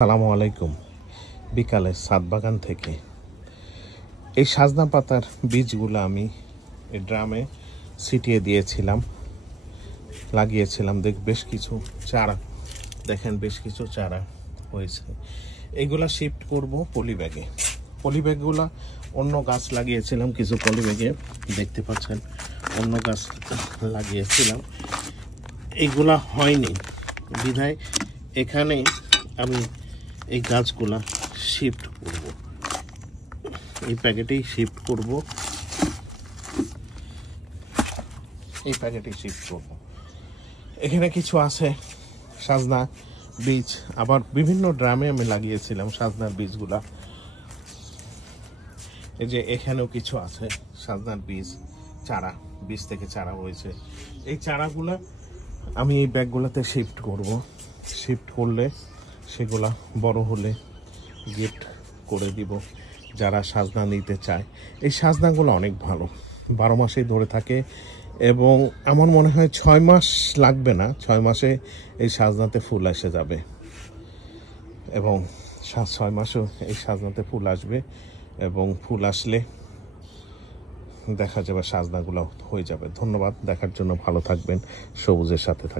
আসসালামু আলাইকুম। বিকালে ছাদ বাগান থেকে এই সাজনা পাতার বীজগুলো আমি এই ড্রামে ছিটিয়ে দিয়েছিলাম, লাগিয়েছিলাম। বেশ কিছু চারা, দেখেন বেশ কিছু চারা হয়েছে। এইগুলা শিফট করব পলি ব্যাগে। পলি ব্যাগগুলা অন্য গাছ লাগিয়েছিলাম, কিছু পলি ব্যাগে দেখতে পাচ্ছেন অন্য গাছ লাগিয়েছিলাম, এইগুলা হয়নি বিধায় এখানে আমি এই গাছগুলা শিফট করব, এই প্যাকেটেই শিফট করব, এই প্যাকেটেই শিফট করব। এখানে কিছু আছে সাজনা বীজ, আবার বিভিন্ন ড্রামে আমি লাগিয়েছিলাম সাজনার বীজগুলা। এই যে এখানেও কিছু আছে সাজনার বীজ, চারা, বীজ থেকে চারা হয়েছে। এই চারাগুলা আমি এই ব্যাগগুলোতে শিফট করব। শিফট করলে সেগুলা বড় হলে গিফট করে দিব যারা সাজনা নিতে চায়। এই সাজনাগুলো অনেক ভালো, 12 মাসেই ধরে থাকে এবং আমার মনে হয় 6 মাস লাগবে না, 6 মাসে এই সাজনাতে ফুল এসে যাবে এবং 6 মাসেও এই সাজনাতে ফুল আসবে এবং ফুল আসলে দেখা যাবে সাজনাগুলো হয়ে যাবে। ধন্যবাদ দেখার জন্য, ভালো থাকবেন, সবুজের সাথে থাকবেন।